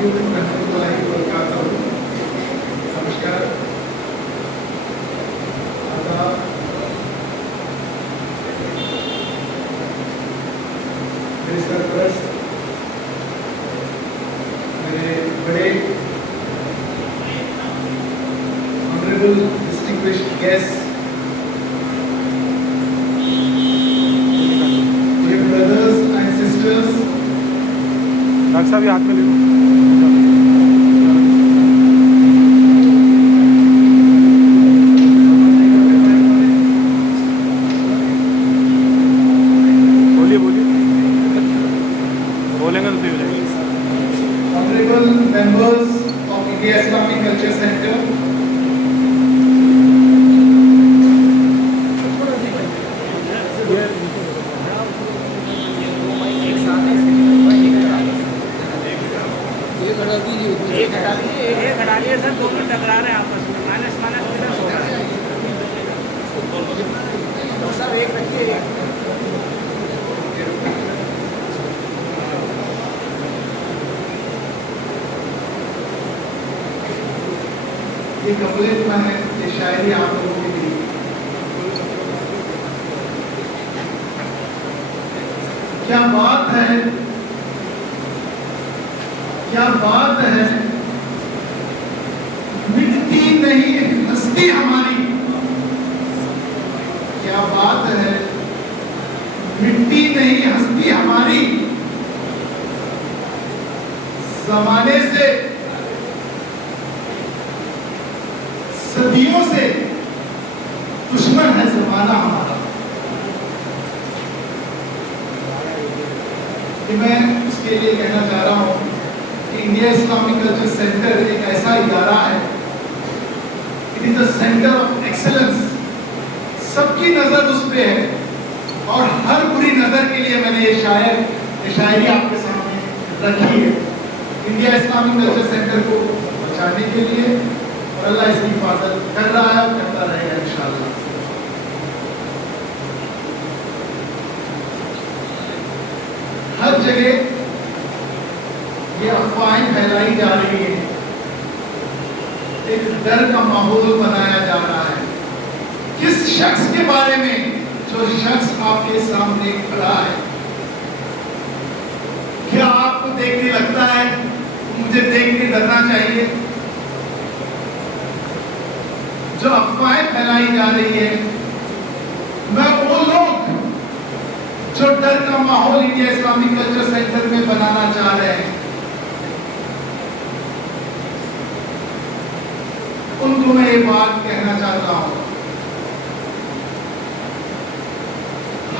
علیکم ورحمۃ اللہ وبرکاتہ. نمسکار. آداب. میرے سرپرست، میرے بڑے آنریبل ڈسٹنگوشڈ گیسٹ، ڈاکٹر صاحب یہ ہاتھ میں لے لو. بولیے بولیں گے تو صحیح ہو جائے گا. Honourable members of India Islamic Culture Centre, یہ کمپلیٹ میں ہے، یہ شاعری آپ لوگوں کے لیے. کیا بات ہے، کیا بات ہے، مٹتی نہیں ہستی ہماری. کیا بات ہے، مٹتی نہیں ہستی ہماری. زمانے سے، صدیوں سے دشمن ہے زمانہ ہمارا. کہ میں اس کے لیے کہنا چاہ رہا ہوں کہ انڈیا اسلامک کلچر سینٹر ایک ایسا ادارہ ہے، it is a centre of excellence. سب کی نظر اس پہ ہے، اور ہر بری نظر کے لیے میں نے یہ شاعری آپ کے سامنے رکھی ہے، انڈیا اسلامک کلچر سینٹر کو بچانے کے لیے. اور اللہ اس کی حفاظت کر رہا ہے اور کرتا رہے گا انشاءاللہ. ہر جگہ یہ افواہیں پھیلائی جا رہی ہیں، ایک ڈر کا ماحول بنایا جا رہا ہے. کس شخص کے بارے میں؟ جو شخص آپ کے سامنے کھڑا ہے. کیا آپ کو دیکھ کے لگتا ہے مجھے دیکھ کے ڈرنا چاہیے؟ جو افواہیں پھیلائی جا رہی ہے، میں وہ لوگ جو ڈر کا ماحول انڈیا اسلامک کلچر سینٹر میں بنانا چاہ رہے ہیں، ان کو میں یہ بات کہنا چاہتا ہوں.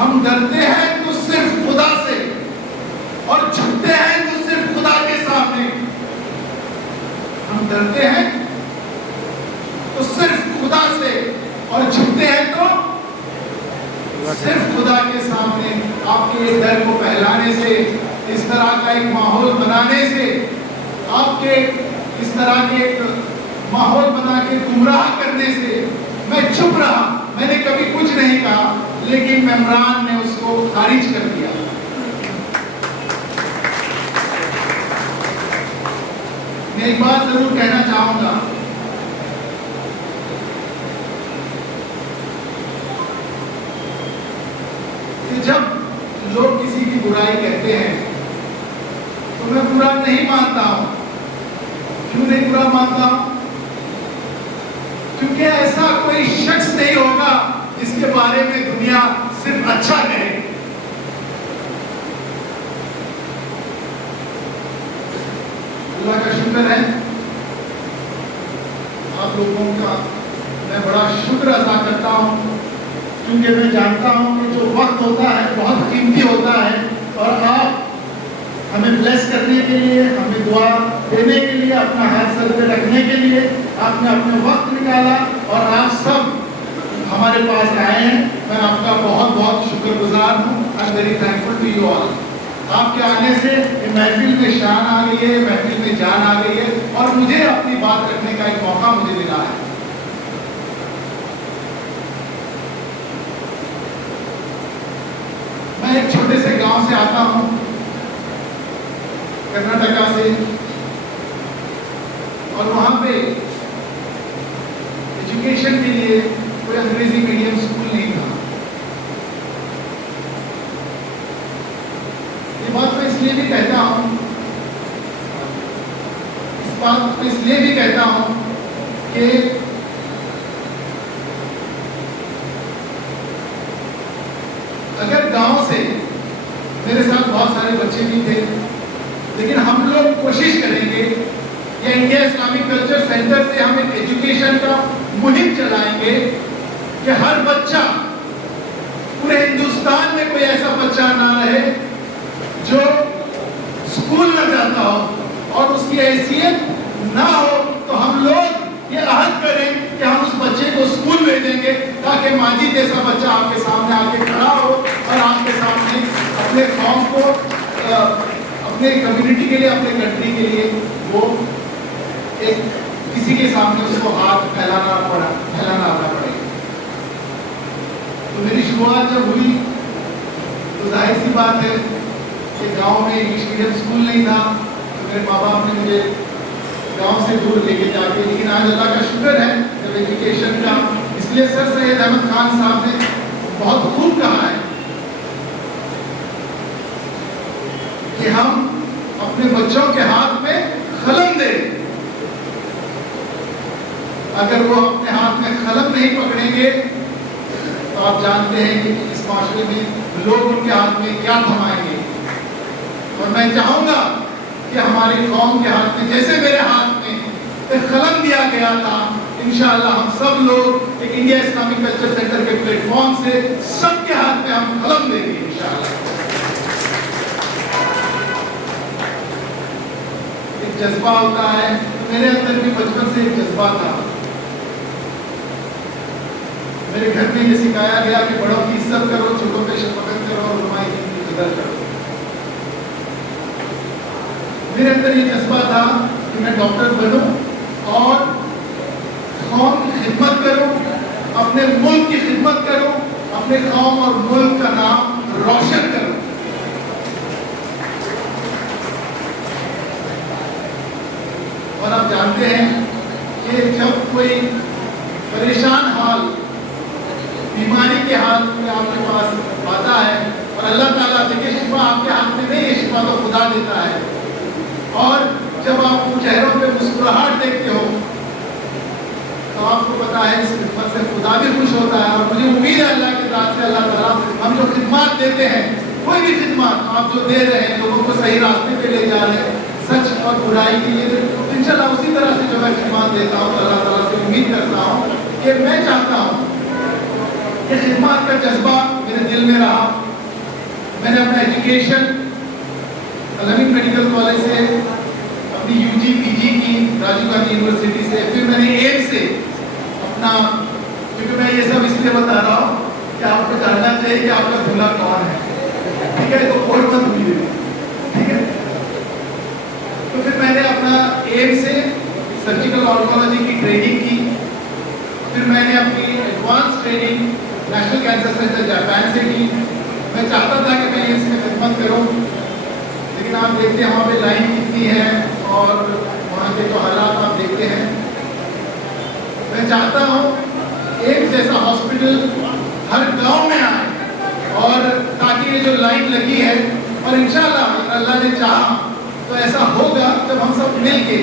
ہم ڈرتے ہیں تو صرف خدا سے، اور جھکتے ہیں تو صرف خدا کے سامنے. ہم ڈرتے ہیں تو صرف خدا سے، اور جھکتے ہیں تو صرف خدا کے سامنے. آپ کے ڈر کو پھیلانے سے، اس طرح کا ایک ماحول بنانے سے، آپ کے اس طرح کے ایک ماحول بنا کے گمراہ کرنے سے میں چپ رہا. میں نے کبھی کچھ نہیں کہا، لیکن ممبران نے اس کو خارج کر دیا. میں ایک بات ضرور کہنا چاہوں گا، کہ جب لوگ کسی کی برائی کہتے ہیں تو میں برا نہیں مانتا ہوں. کیوں نہیں برا مانتا ہوں؟ کیونکہ ایسا کوئی شخص نہیں ہوگا جس کے بارے میں دنیا صرف اچھا کہے. اللہ کا شکر ہے، آپ لوگوں کا میں بڑا شکر ادا کرتا ہوں، کیونکہ میں جانتا ہوں کہ جو وقت ہوتا ہے بہت قیمتی ہوتا ہے، اور آپ ہمیں بلیس کرنے کے لیے، ہمیں دعا دینے کے لیے، اپنا ہاتھ سر پہ رکھنے کے لیے آپ نے اپنا وقت نکالا، اور آپ سب ہمارے پاس آئے ہیں. میں آپ کا بہت بہت شکر گزار ہوں. I am very thankful to you all. آپ کے آنے سے محفل میں شان آ گئی ہے، محفل میں جان آ گئی ہے، اور مجھے اپنی بات رکھنے کا ایک موقع مجھے ملا ہے. میں ایک چھوٹے سے گاؤں سے آتا ہوں، کرناٹکا سے. پہ ایجوکیشن کے لیے کوئی انگریزی میڈیم اسکول نہیں تھا. یہ بات میں اس لیے بھی کہتا ہوں کہ اگر گاؤں سے میرے ساتھ بہت سارے بچے بھی تھے، لیکن ہم لوگ کوشش کریں گے یا انڈیا اسلامک کلچر سینٹر سے ہم ایک ایجوکیشن کا مہم چلائیں گے کہ ہر بچہ، پورے ہندوستان میں کوئی ایسا بچہ نہ رہے جو اسکول نہ جاتا ہو اور اس کی حیثیت نہ ہو. تو ہم لوگ یہ عہد کریں کہ ہم اس بچے کو اسکول بھیجیں گے تاکہ ماجد جیسا بچہ آپ کے سامنے آ کے کھڑا ہو اور آپ کے سامنے اپنے قوم کو، اپنے کمیونٹی کے لیے، اپنے کنٹری کے لیے وہ ایک کسی کے سامنے اس کو ہاتھ پھیلانا نہ پڑے. تو میری شروعات جب ہوئی تو ظاہر سی بات ہے کہ گاؤں میں انگلش میڈیم اسکول نہیں تھا، تو میرے ماں باپ نے مجھے گاؤں سے دور لے کے جا کے، لیکن آج اللہ کا شکر ہے جب ایجوکیشن کا، اس لیے سر سید احمد خان صاحب نے بہت خوب کہا ہے کہ ہم اپنے بچوں کے ہاتھ میں قلم دیں. اگر وہ اپنے ہاتھ میں قلم نہیں پکڑیں گے تو آپ جانتے ہیں کہ اس معاشرے میں لوگ ان کے ہاتھ میں کیا تھمائیں گے. اور میں چاہوں گا کہ ہماری قوم کے ہاتھ میں، جیسے میرے ہاتھ میں ایک قلم دیا گیا تھا، انشاءاللہ ہم سب لوگ ایک انڈیا اسلامک کلچر سینٹر کے پلیٹ فارم سے سب کے ہاتھ میں ہم قلم دیں گے انشاءاللہ. ایک جذبہ ہوتا ہے، میرے اندر بھی بچپن سے ایک جذبہ تھا. میرے گھر میں یہ سکھایا گیا کہ بڑوں کی عزت کرو، چھوٹوں پہ شفقت کرو اور علماء کی قدر کرو. میرے اندر یہ جذبہ تھا کہ میں ڈاکٹر بنوں اور قوم کی خدمت کروں، اپنے ملک کی خدمت کروں، اپنے قوم اور ملک کا نام روشن کروں. اور آپ جانتے ہیں کہ جب کوئی پریشان حال، بیماری کے حال میں آپ کے پاس آتا ہے اور اللہ تعالیٰ دیکھے شفا آپ کے ہاتھ میں نہیں ہے، شفا تو خدا دیتا ہے. اور جب آپ کو چہروں پہ مسکراہٹ دیکھتے ہو تو آپ کو پتا ہے اس خدمت سے خدا بھی خوش ہوتا ہے. اور مجھے امید ہے اللہ کی ذات سے، اللہ تعالیٰ ہم جو خدمات دیتے ہیں، کوئی بھی خدمات آپ جو دے رہے ہیں، لوگوں کو صحیح راستے پہ لے جا رہے ہیں، سچ اور برائی کے لیے، انشاءاللہ اسی طرح سے جو میں خدمات دیتا ہوں تو اللہ تعالیٰ سے امید کرتا ہوں کہ میں چاہتا ہوں کہ خدمات کا جذبہ میرے دل میں رہا. میں نے اپنا ایجوکیشن علمی میڈیکل کالج سے، اپنی یو جی پی جی کی راجیو گاندھی یونیورسٹی سے، پھر میں نے ایم سے اپنا، کیونکہ میں یہ سب اس لیے بتا رہا ہوں کہ آپ کو جاننا چاہیے کہ آپ کا دلہا کون ہے. ٹھیک ہے، تو کوئی مت بھولیے. ٹھیک ہے، تو پھر میں نے اپنا ایم سے سرجیکل آنکولوجی کی ٹریننگ کی. پھر میں نے اپنی advance training national cancer centre Japan سے کی. میں چاہتا تھا کہ میں اس میں خدمت کروں، لیکن آپ دیکھتے ہیں وہاں پہ لائن کتنی ہے اور وہاں کے جو حالات آپ دیکھتے ہیں. میں چاہتا ہوں ایک جیسا ہاسپٹل ہر گاؤں میں آئے، اور تاکہ یہ جو لائن لگی ہے، اور انشاءاللہ اگر اللہ نے چاہا تو ایسا ہوگا جب ہم سب مل کے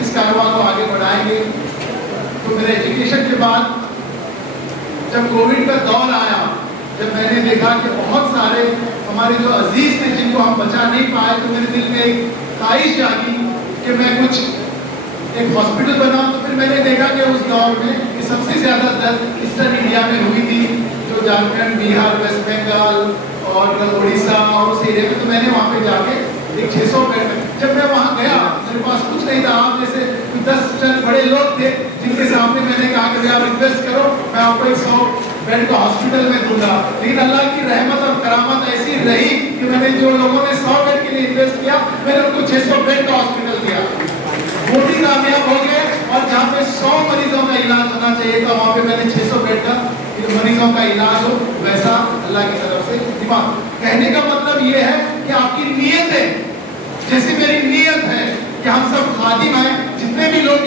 اس کاروبار کو آگے بڑھائیں گے. تو میرے ایجوکیشن کے بعد جب کووڈ کا دور آیا، جب میں نے دیکھا کہ بہت سارے ہمارے جو عزیز تھے جن کو ہم بچا نہیں پائے، تو میرے دل میں ایک خواہش جاگی کہ میں کچھ ایک ہاسپٹل بناؤں. تو پھر میں نے دیکھا کہ اس دور میں کہ سب سے زیادہ درد ایسٹرن انڈیا میں ہوئی تھی، جو جھارکھنڈ، بہار، ویسٹ بنگال اور اڑیسہ اور اس ایریا میں. تو میں نے وہاں پہ جا کے ایک 600 بیڈ، جب میں وہاں گیا میرے پاس کچھ نہیں تھا. آپ جیسے 10 چند بڑے لوگ تھے جن کے سامنے میں نے کہا کہ آپ ریکویسٹ کرو، میں آپ کو 100 بیڈ کو ہاسپٹل میں دوں گا. لیکن اللہ کی رحمت اور کرامت ایسی رہی کہ میں نے جو لوگوں نے 100 بیڈ کے لیے انویسٹ کیا، میں نے ان کو 600 بیڈ کا ہاسپٹل دیا. وہ بھی کامیاب ہو گئے، اور جہاں پہ 100 مریضوں کا علاج ہونا چاہیے تھا وہاں پہ میں نے 600 بیڈ کا مریضوں کا علاج ہو، ویسا اللہ کی طرف سے دماغ. کہنے کا مطلب یہ ہے کہ آپ کی نیت ہے، جیسے میری نیت ہے کہ ہم سب خادم ہیں، جتنے بھی لوگ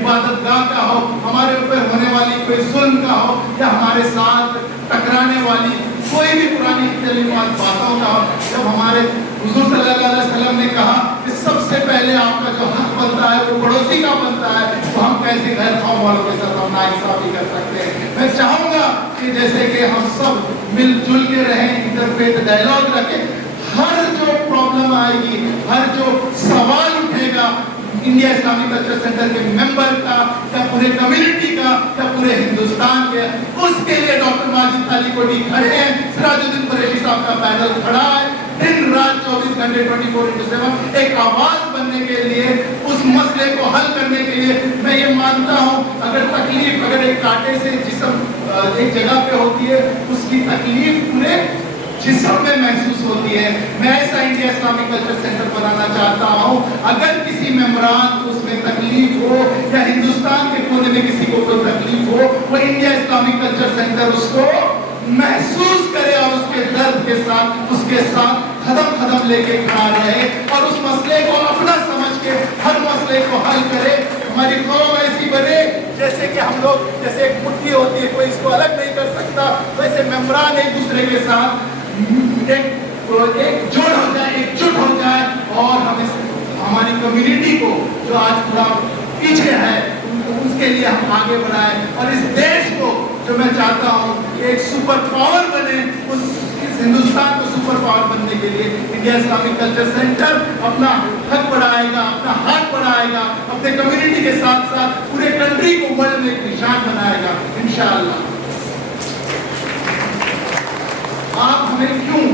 عبادت گاہ کا ہو، ہمارے اوپر ہونے والی کوئی ظلم کا ہو، یا ہمارے ساتھ ٹکرانے والی کوئی بھی پرانی تعلیمات باتوں کا ہو، جب ہمارے حضور صلی اللہ علیہ وسلم نے کہا کہ سب سے پہلے آپ کا جو حق بنتا ہے وہ پڑوسی کا بنتا ہے، تو ہم کیسے غیر قوم والوں کے ساتھ ہم ناانصافی کر سکتے ہیں؟ میں چاہوں گا کہ جیسے کہ ہم سب مل جل کے رہیں، انٹرفیتھ ڈائلاگ رکھیں، ہر جو پرابلم آئے گی، ہر جو سوال اٹھے گا انڈیا اسلامک کلچر سینٹر کے ممبر کا یا پورے کمیونٹی کا یا پورے ہندوستان کے، اس کے لیے ڈاکٹر ماجد علی کوٹی کھڑے ہیں، سراج الدین قریشی صاحب کا پینل کھڑا ہے، دن رات 24 گھنٹے 24/7 ایک آواز بننے کے لیے، اس مسئلے کو حل کرنے کے لیے۔ میں یہ مانتا ہوں اگر تکلیف اگر ایک کانٹے سے جسم ایک جگہ پہ ہوتی ہے، اس کی تکلیف پورے جسم میں محسوس ہوتی ہے۔ میں ایسا انڈیا اسلامک کلچر سینٹر بنانا چاہتا ہوں، اگر کسی ممبران کو اس میں تکلیف ہو یا ہندوستان کے کونے میں کسی کو کوئی تکلیف ہو، وہ انڈیا اسلامک کلچر سینٹر اس کو محسوس کرے اور اس کے درد کے ساتھ اس کے ساتھ قدم لے کے کھڑا رہے اور اس مسئلے کو اپنا سمجھ کے ہر مسئلے کو حل کرے۔ ہماری قوم ایسی بنے جیسے کہ ہم لوگ جیسے ایک مٹھی ہوتی ہے، کوئی اس کو الگ نہیں کر سکتا، ویسے ممبران ایک دوسرے کے ساتھ ایک جڑ ہو جائے، ایک جٹ ہو جائے، اور ہم ہماری کمیونٹی کو جو آج تھوڑا پیچھے ہے اس کے لیے ہم آگے بڑھائیں، اور اس دیش کو جو میں چاہتا ہوں کہ ایک سپر پاور بنے، اس ہندوستان کو سپر پاور بننے کے لیے انڈیا اسلامک کلچر سینٹر اپنا حق بڑھائے گا، اپنا ہاتھ بڑھائے گا، اپنے کمیونٹی کے ساتھ ساتھ پورے کنٹری کو ورلڈ میں ایک نشان بنائے گا انشاءاللہ۔ آپ ہمیں کیوں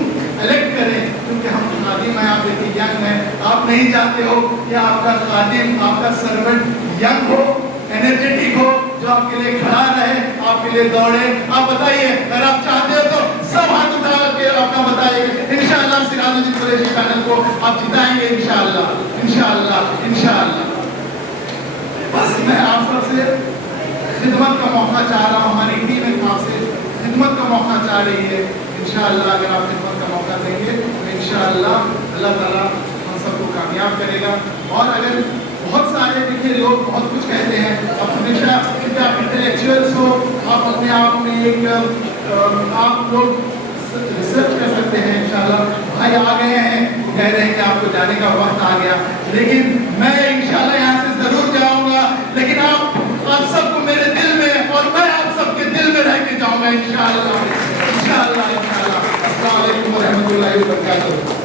الیکٹ کریں؟ کیونکہ ہم خادم ہیں، آپ ایک ینگ ہیں، آپ نہیں چاہتے ہو کہ آپ کا خادم، آپ کا سرونٹ ینگ ہو، انرجیٹک ہو، جو آپ کے لیے کھڑا رہے، آپ کے لیے دوڑے۔ آپ بتائیے، اگر آپ چاہتے ہو تو سب ہاتھ اٹھا کے اپنا بتائیے، انشاءاللہ سراج الدین قریشی پینل کو آپ جتائیں گے انشاءاللہ، انشاءاللہ، انشاءاللہ۔ بس میں آپ سب سے خدمت کا موقع چاہ رہا ہوں، ہماری ٹیم ایک آپ سے خدمت کا موقع چاہ رہی ہے۔ انشاءاللہ اگر آپ خدمت کا موقع دیں گے تو انشاءاللہ اللہ تعالیٰ ہم سب کو کامیاب کرے گا۔ اور اگر بہت سارے دیکھیے لوگ بہت کچھ کہتے ہیں، آپ ہمیشہ کیونکہ آپ انٹلیکچوئلس ہو، آپ اپنے آپ میں ایک آپ لوگ ریسرچ کر سکتے ہیں۔ انشاءاللہ بھائی آ گئے ہیں، کہہ رہے ہیں کہ آپ کو جانے کا وقت آ گیا، لیکن میں انشاءاللہ یہاں سے ضرور جاؤں گا، لیکن آپ سب کو میرے دل میں اور میں آپ سب کے دل میں رہ کے جاؤں گا انشاءاللہ، انشاءاللہ، انشاءاللہ۔ السلام علیکم ورحمۃ اللہ وبرکاتہ۔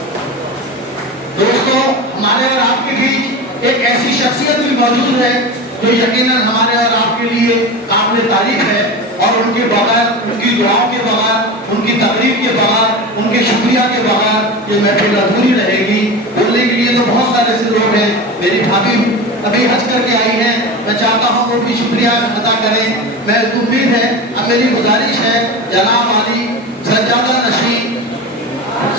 دوستو، ہمارے اور آپ کے بیچ ایک ایسی شخصیت بھی موجود ہے جو یقیناً ہمارے اور آپ کے لیے قابل تعریف ہے، اور ان کے بغیر، ان کی دعاؤں کے بغیر، ان کی تقریب کے بغیر، ان کے شکریہ کے بغیر یہ محفل ادھوری رہے گی۔ بولنے کے لیے تو بہت سارے سے لوگ ہیں، میری بھابھی ابھی حج کر کے آئی ہیں، میں چاہتا ہوں وہ بھی شکریہ ادا کریں۔ میں امید ہے، اب میری گزارش ہے جناب علی سجادہ نشین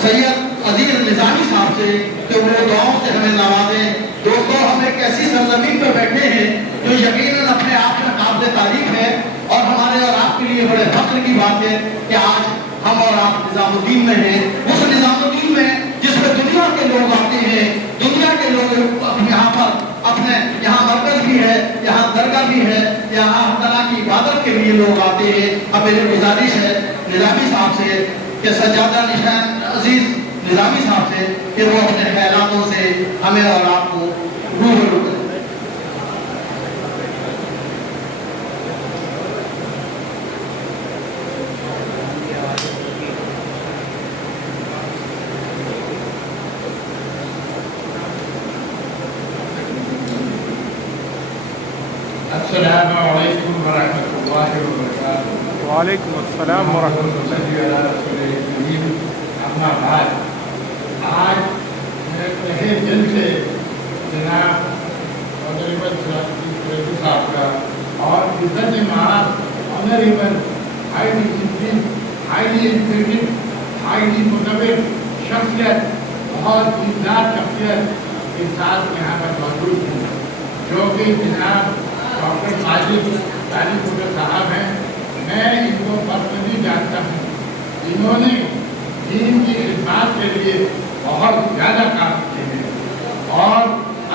سید عزیز نظامی صاحب سے کہ وہ دعاؤں سے ہمیں نوازیں۔ دوستو، ہم ایک ایسی سرزمین پر بیٹھے ہیں جو یقیناً اپنے آپ میں قابل تعریف ہے، اور ہمارے اور آپ کے لیے بڑے فخر کی بات ہے کہ آج ہم اور آپ نظام الدین میں ہیں، اس نظام الدین میں جس میں دنیا کے لوگ آتے ہیں، دنیا کے لوگ یہاں پر اپنے یہاں مرکز بھی ہے، یہاں درگاہ بھی ہے، یہاں ہر طرح کی عبادت کے لیے لوگ آتے ہیں۔ اب میری گزارش ہے نظامی صاحب سے کہ سجادہ نشان عزیز نظامی صاحب سے کہ وہ اپنے خیالاتوں سے ہمیں اور آپ کو روبرو کریں۔ السلام علیکم ورحمۃ اللہ وبرکاتہ۔ وعلیکم السلام ورحمۃ اللہ۔ اپنا بھائی آج میں تہہ دل سے جناب قریشی صاحب کا اور عزت مآب honourable highly discipline, highly educated, highly motivate شخصیت، بہت دیندار شخصیت کے ساتھ یہاں پر موجود ہیں، جو کہ جناب ڈاکٹر ماجد علی کوٹی صاحب ہیں۔ میں ان کو پرسنلی جانتا ہوں، انہوں نے دین کی خدمات کے لیے بہت زیادہ کام کیے ہیں، اور